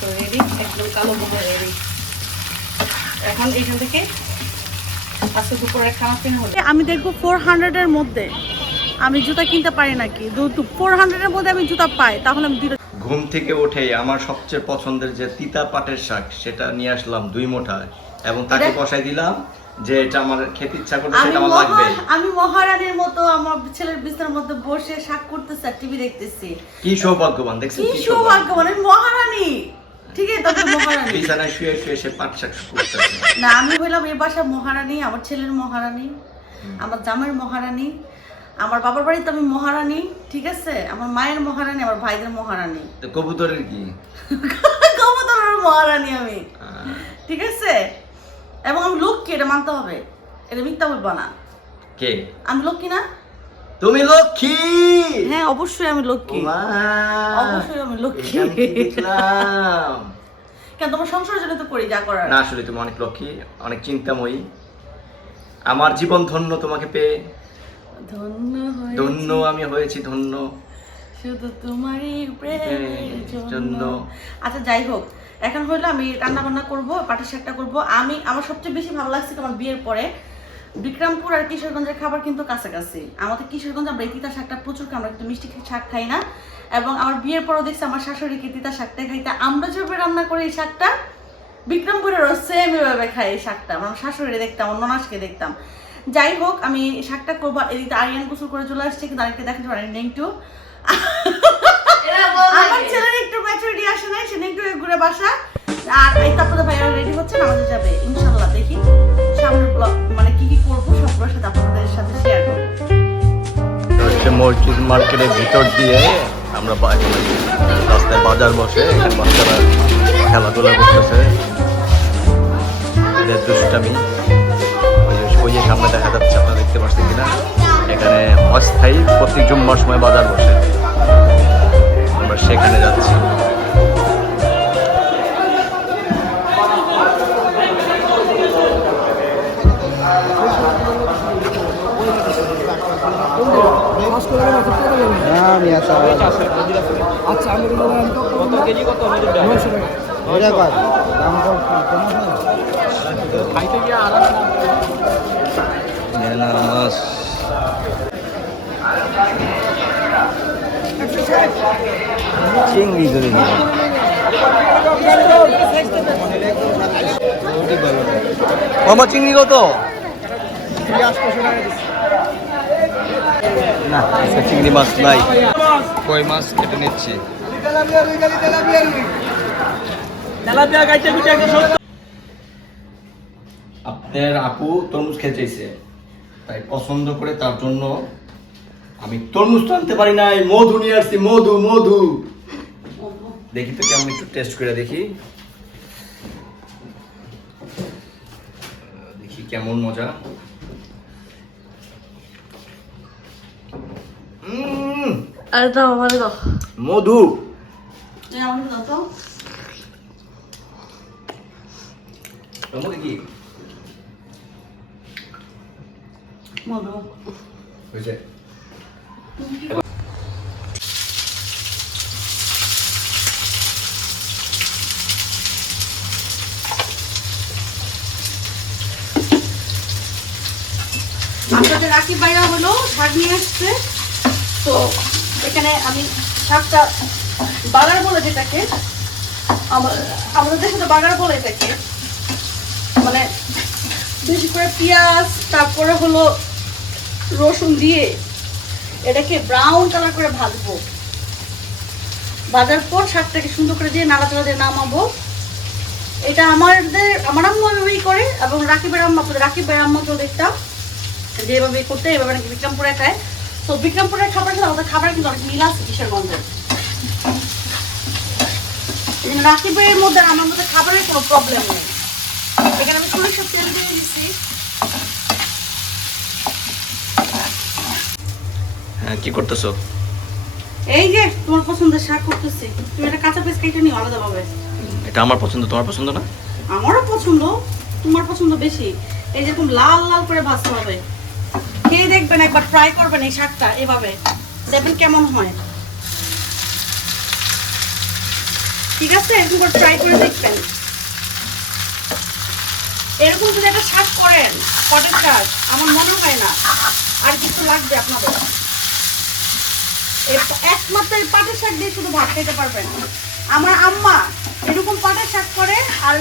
তো রেডি, একদম কালো বোনা রেডি। এখন এইখান থেকে আজকে দুপুরের খানা ফিন হলো। আমি দেখবো 400 এর মধ্যে আমি জুতা কিনতে পারি নাকি। 400 এর মধ্যে আমি জুতা পাই, তাহলে আমি ঘুম থেকে উঠে আমার সবচেয়ে পছন্দের যে তিতা পাটের শাক সেটা নিয়ে আসলাম 2 মুঠা এবং তাকে বসাই দিলাম যে এটা আমার খেতে ইচ্ছা করছে, সেটা আমার লাগবে। আমি মহারানীর মতো আমার ছেলের বিছানার মধ্যে বসে শাক করতেছি আর টিভি দেখতেছি। কি সৌভাগ্যবান দেখছেন, কি সৌভাগ্যবান, আমি মহারানী। ঠিক আছে, তবে মহারানী বিছানায় শুয়ে শুয়ে সে পাট শাক করতেছে। না, আমি হইলাম এই বাসার মহারানী, আমার ছেলের মহারানী, আমার জামাইয়ের মহারানী, আমার বাবার বাড়িতে আমি মহারানী। ঠিক আছে, আমার মায়ের মহারানী, আমার ভাইদের মহারানী। তো কবুতরের কি? কবুতরের মহারানী আমি। ঠিক আছে, এবং আমি লক্ষ্মী, এটা মানতে হবে, এটা মিথ্যা বলবো না। কে? আমি লক্ষ্মী না? তুমি লক্ষ্মী? হ্যাঁ, অবশ্যই আমি লক্ষ্মী, অবশ্যই আমি লক্ষ্মী। দেখলাম কেন, তোমার সংসারের জন্য তো করি যা করার। না, আসলে তুমি অনেক লক্ষ্মী, অনেক চিন্তাময়ী। আমার জীবন ধন্য তোমাকে পেয়ে। ধন্য আমি হয়েছি, ধন্য শুধু তোমারই প্রেমের জন্য। আচ্ছা, যাই হোক, এখন হইলো আমি রান্না বান্না করবো, পাটি শাকটা করবো। আমার সবচেয়ে বেশি ভালো লাগছে আমার বিয়ের পরে বিক্রমপুর আর কিশোরগঞ্জের খাবার কিন্তু কাছাকাছি। আমাদের কিশোরগঞ্জ আমরা এই তিতা শাকটা প্রচুর খাই, আমরা কিন্তু মিষ্টি শাক খাই না। এবং আমার বিয়ের পরও দেখছি আমার শাশুড়িকে তিতা শাকটা খাইতে, আমরা যেভাবে রান্না করি এই শাকটা বিক্রমপুরেরও সেম এভাবে খাই এই শাকটা। আমার শাশুড়ি দেখতাম, আমার ননাসকে দেখতাম। যাই হোক, আমি শাকটা করবো। এদিকে আরিয়ান গোসল করে চলে আসছে, কিন্তু আরেকটা দেখাতে পারেন একটু আমার ছেলের একটু ম্যাচুরিটি আসে নাই, সে একটু ঘুরে বাসা। আর এই তারপরে ভাইয়া রেডি হচ্ছে, আমাদের যাবে ইনশাল্লাহ। দেখি সামনে মানে কি কি করবো সবগুলোর সাথে আপনাদের সাথে শেয়ার করবো। মসজিদ মার্কেটের ভিতর দিয়ে আমরা রাস্তায় বাজার বসে, এখানে বাচ্চারা খেলাধুলা করতেছে, এদের দুষ্টামি। ওই যে সামনে দেখা যাচ্ছে, আপনারা দেখতে পাচ্ছেন কিনা, এখানে অস্থায়ী প্রতি জুম্মার সময় বাজার বসে, আমরা সেখানে যাচ্ছি। চিংড়ি ধরে নিলাম। মামা চিংড়ি কত? না, চিংড়ি মাছ নাই, কই মাছ কেটে নিচ্ছি। আপনার আপু তরমুজ খেতে চাইছে, তাই পছন্দ করে তার জন্য আমি তরমুজ তো আনতে পারি নাই, মধু নিয়ে আসছি। মধু মধু দেখি তো কেমন, একটু টেস্ট করে দেখি, দেখি কেমন মজা। আরে দাও, আমারে দাও মধু। আমাকে দাও তো। তোমাকে কি মধু হয়েছে? আপনাদের রাকিব ভাইয়া হলো শাক নিয়ে আসছে, তো এখানে আমি শাকটা বাগার বলে, যেটাকে আমাদের দেশে তো বাগার বলে এটাকে, মানে বেশি করে পেঁয়াজ তারপরে হলো রসুন দিয়ে এটাকে ব্রাউন কালার করে ভাজবো। ভাজার পর শাকটাকে সুন্দর করে দিয়ে নাড়াচাড়া দিয়ে নামাবো। এটা আমার আম্মু এভাবেই করে, এবং রাকিবের আম্মা, রাকিবের আম্মাকেও দেখতাম যেভাবে করতে, এভাবে নাকি বিক্রমপুরে খায়। তো বিক্রমপুরের খাবার সাথে আমাদের খাবার কিন্তু অনেক মিল আছে কিশোরগঞ্জের। রাকিবের মধ্যে আমার মধ্যে খাবারের কোনো প্রবলেম নেই। এখানে আমি সরিষার তেল দিয়ে দিচ্ছি। হ্যাঁ, কি করতেছো? এই যে তোমার পছন্দের শাক করতেছি, তুমি এটা কাঁচা পেঁয়াজ কেটে নিও আলাদাভাবে। এটা আমার পছন্দ, তোমার পছন্দ না? আমারও পছন্দ, তোমার পছন্দ বেশি। এই যেরকম লাল লাল করে ভাজতে হবে। খেয়ে দেখবেন, একবার ট্রাই করবেন এই শাকটা এভাবে, দেখবেন কেমন হয়। ঠিক আছে, এরকম করে ট্রাই করে দেখবেন। এরকম যদি একটা শাক করেন, পটের শাক, আমার মনে হয় না আর কিছু লাগবে আপনাদের। একমাত্র এই পাটের শাক দিয়ে শুধু ভাত খেতে পারবেন। আমার আম্মা এরকম পাটের শাক করে আর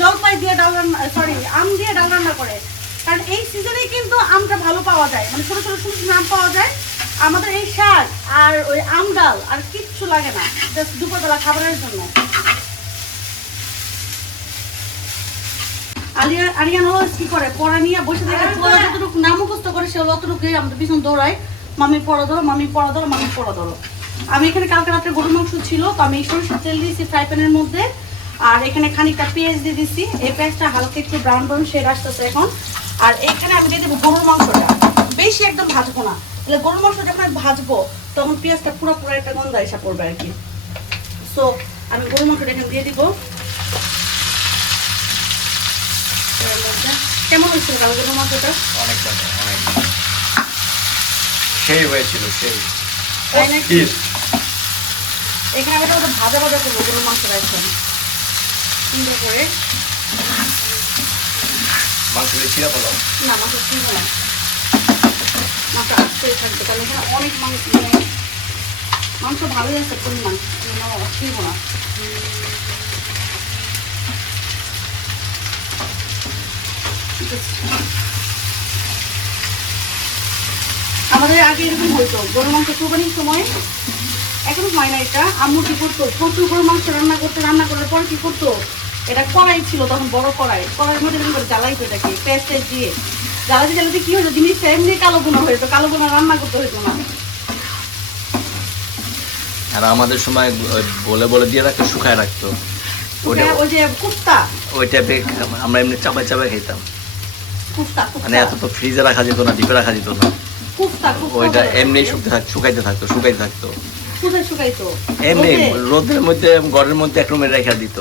জলপাই দিয়ে ডাল রান্না, সরি আম দিয়ে ডাল রান্না করে। কারণ এই সিজনে কিন্তু আমটা ভালো পাওয়া যায়, মানে ছোট ছোট ছোট আম পাওয়া যায়। আমাদের এই শাক আর ওই আম ডাল আর কিচ্ছু লাগে না, জাস্ট দুপুরবেলা খাবারের জন্য। আরিয়ান হলো কি করে, পড়া নিয়ে বসে থাকে, যতটুকু না মুখস্থ করে সে অতটুকু আমাদের পিছন দৌড়ায়, মামি পড়া ধরো, মামি পড়া ধরো, মামি পড়া ধরো। আমি এখানে কালকে রাত্রে গরুর মাংস ছিল, তো আমি সরষের তেল দিয়েছি ফ্রাই প্যানের মধ্যে, আর এখানে খানিকটা পেঁয়াজ দিয়ে দিচ্ছি। এই পেঁয়াজটা হালকা একটু ব্রাউন ব্রাউন শেড আসতেছে এখন। আর এখানে আমি দিয়ে দেবো গরুর মাংসটা, বেশি একদম ভাজবো না, তাহলে গরুর মাংস যখন ভাজবো তখন পেঁয়াজটা পুরো একটা গন্ধ এসে পড়বে আর কি। সো আমি গরুর মাংসটা এখানে দিয়ে দিব। কেমন হয়েছিল কালো গরুর মাংসটা? অনেক মজা, অনেক সেই হয়েছিল, সেই। এখানে আমি তো ভাজা ভাজা করবো গরুর মাংসটা এখন চিন্তা করে। মাংস ছিঁড়া বলো না, মাংস ছিঁড়বো না, মাংস আসতেই থাকবে, কারণ এখানে অনেক মাংস, মানে মাংস ভালোই আছে পরিমাণ, ছিঁড়বো না। আমাদের আগে এরকম হইতো, গরুর মাংস কোরবানির সময়, এখন হয় না এটা। আম্মু কি করতো, প্রচুর গরুর মাংস রান্না করার পরে কি করতো, এটা কড়াই ছিল তখন, বড় কড়াইয়ের মধ্যে এরকম করে জ্বালাইতো, এটাকে পেঁয়াজ দিয়ে জ্বালাতে কি হতো, জিনিসটা এমনি কালো বোনা হইতো, কালো বোনা রান্না করতে হইতো না। আর আমাদের সময় বলে বলে দিয়ে রাখতো, শুকায় রাখতো, ওই যে কুফতা, ওই টাইপে আমরা এমনি চাপাই চাপাই খেতাম। কুফতা মানে এত তো ফ্রিজে রাখা যেত না, ডিপে রাখা যেত না, কুফতা ওইটা এমনি শুকাইতে থাকতো কোথায় শুকাইতো? এমনি রোদের মধ্যে, ঘরের মধ্যে এক রুমে রেখে দিত।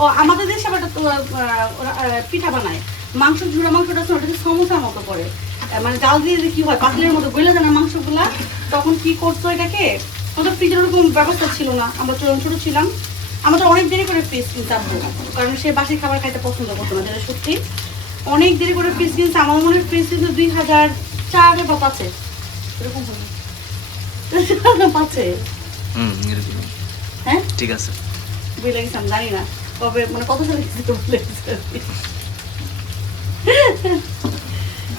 ও আমাদের দেশে আবার পিঠা বানায়, মাংস ঝুড়া মাংসটা ওটাকে সমোসার মতো করে, মানে জাল দিয়ে কি হয়, পাতিলের মতো গলে যায় না মাংসগুলা, তখন কি করতো এটাকে, আমাদের ফ্রিজের ওরকম ব্যবস্থা ছিল না, আমরা ছোট ছিলাম, আমাদের অনেক দেরি করে ফ্রিজ কিনতে আসবো, কারণ সে বাসি খাবার খাইতে পছন্দ করতো না, যেটা সত্যি। অনেক দেরি করে ফ্রিজ কিনছে, আমার মনে হয় ফ্রিজ কিন্তু 2004 বা 5-এ এরকম পাচ্ছে। হ্যাঁ ঠিক আছে, বুঝলে গেছি, আমি জানি না কবে, মানে কত সালে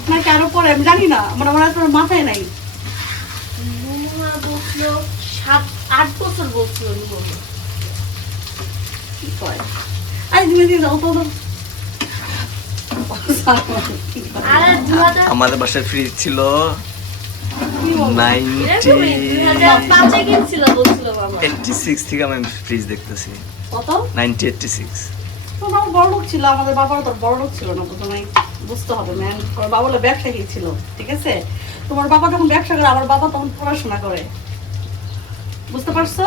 নাকি আরো পরে, আমি জানি না, মানে আমার তো মাথায় নাই। 7-8 বছর বলছিল কি কয়, আরে তুমি দিয়ে যাও তো। আমাদের বাসায় ফ্রিজ ছিল 86 থেকে আমি ফ্রিজ দেখতেছি। কত? 1986। তোমার বড় লোক ছিল, আমাদের বাবার তো বড় লোক ছিল না, তো তোমায় বুঝতে হবে ম্যান। তোমার বাবা হলো ব্যবসায়ী ছিল, ঠিক আছে? তোমার বাবা যখন ব্যবসা করে, আমার বাবা তখন পড়াশোনা করে, বুঝতে পারছো?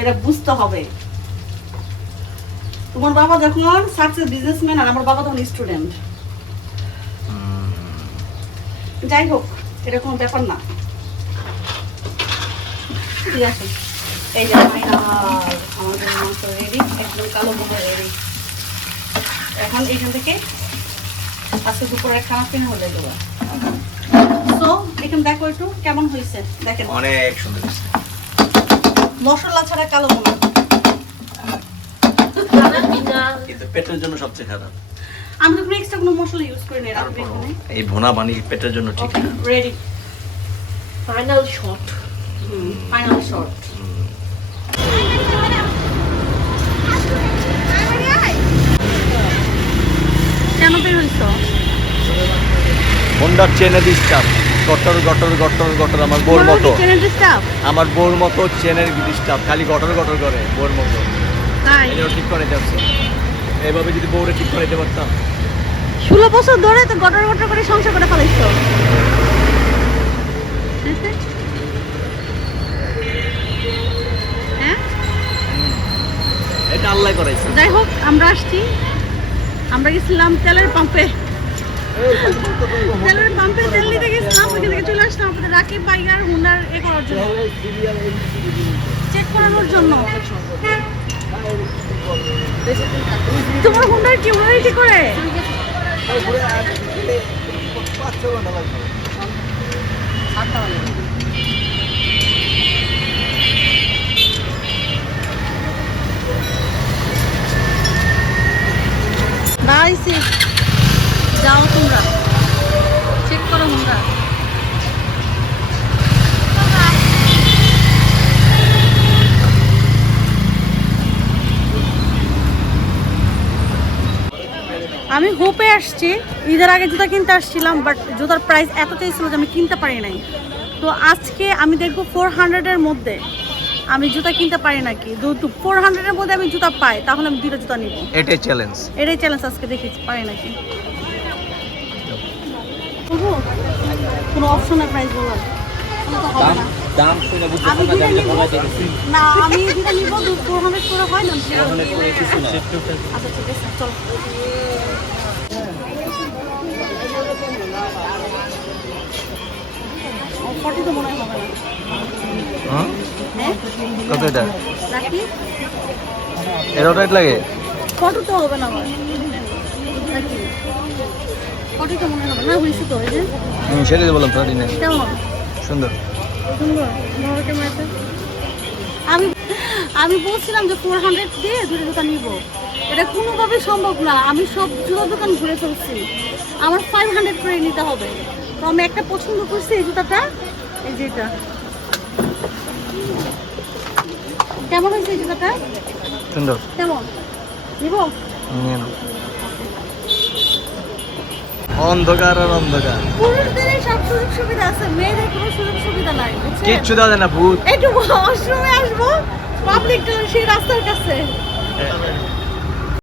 এটা বুঝতে হবে। তোমার বাবা যখন সাকসেস বিজনেসম্যান আর আমার বাবা তখন স্টুডেন্ট। যাই হোক, এটা কোনো ব্যাপার না, ঠিক আছে? এই যে আমাদের মাংস রেডি, একদম কালো বোনা রেডি। এখন এইখান থেকে আজকে দুপুরে খাওয়া ফিরে হলে দেবো। তো এখানে দেখো একটু কেমন হয়েছে, দেখেন অনেক সুন্দর হয়েছে, মশলা ছাড়া কালো বোনা। কিন্তু পেটের জন্য সবচেয়ে খারাপ। আমি তো কোনো এক্সট্রা কোনো মশলা ইউজ করি না এখানে। এই ভুনা বানিয়ে পেটের জন্য ঠিক না। Ready, final shot. Final shot. কেন বের হইছো? হোন্ডার চেনের ডিস্টার্ব, গটর গটর গটর গটর, আমার বোর মতো। চেনের ডিস্টার্ব? আমার বোর মতো চেনের ডিস্টার্ব, খালি গটর গটর করে বোর মতো। তাই এটা ঠিক করে যাচ্ছে। এইভাবে যদি বউরে ঠিক করে দিতে পারতাম। 16 বছর ধরে তো গটর গটর করে সংসার করে ফেলাইছো। হ্যাঁ, এটা আল্লাহ করাইছে। যাই হোক, আমরা আসছি, আমরা গেছিলাম তেলের পাম্পে, তেলের পাম্পে তেল নিতে গেছিলাম, ওইখান থেকে চলে আসলাম আপনাদের রাকিব ভাই আর হুন্ডার এ করার জন্য, চেক করানোর জন্য। তোমার হুন্ডার কি উড়াইটি করে? দাঁড়াইছি, যাও তোমরা চেক করো হুন্ডা। আমি হোপে আসছি, ঈদের আগে জুতা কিনতে আসছিলাম, বাট জুতার প্রাইস এতটাই ছিল যে আমি কিনতে পারি নাই। তো আজকে আমি দেখবো 400-এর মধ্যে আমি জুতা কিনতে পারি নাকি। 400-এর মধ্যে আমি জুতা পাই, তাহলে আমি 2টা জুতা নিব। এটাই চ্যালেঞ্জ। এটাই চ্যালেঞ্জ, আজকে দেখি পারি নাকি। কোনো অপশনের প্রাইস বলার দাম শুনে বুঝতে আমি পারছি যেটা না, নিব বলা যাচ্ছে না, আমি যেটা নিব 400 করে হয় না। অনেক করে কিছু না। আচ্ছা ঠিক আছে, চলো। ফটো তো মনে হয় হবে না। হ্যাঁ কত এটা? রাখি, এটাও টাইট লাগে? ফটো তো হবে না আমার। রাখি, ফটো তো মনে হবে না, হয়েছে তো। এই যে সেটাই বললাম, সরি না, কেমন সুন্দর সুন্দর ভালো ক্যামেরাতে। আমি আমি বলছিলাম যে 400 দিয়ে 2টা জুতা নিব, এটা কোনোভাবেই সম্ভব না। আমি সব জুতা দোকান ঘুরে ফেলছি, আমার 500 করে নিতে হবে। তো আমি একটা পছন্দ করছি, এই জুতাটা, এই যে এটা। কেমন হয়েছে এই জুতাটা? সুন্দর। কেমন নিব? নিয়ে নাও। অন্ধকার আর অন্ধকার, পুরুষদের সব সুযোগ সুবিধা আছে, মেয়েদের কোনো সুযোগ সুবিধা নাই, বুঝছেন? কিচ্ছু দেওয়া যায় না ভূত। একটু ওয়াশরুমে আসবো, পাবলিক সেই রাস্তার কাছে।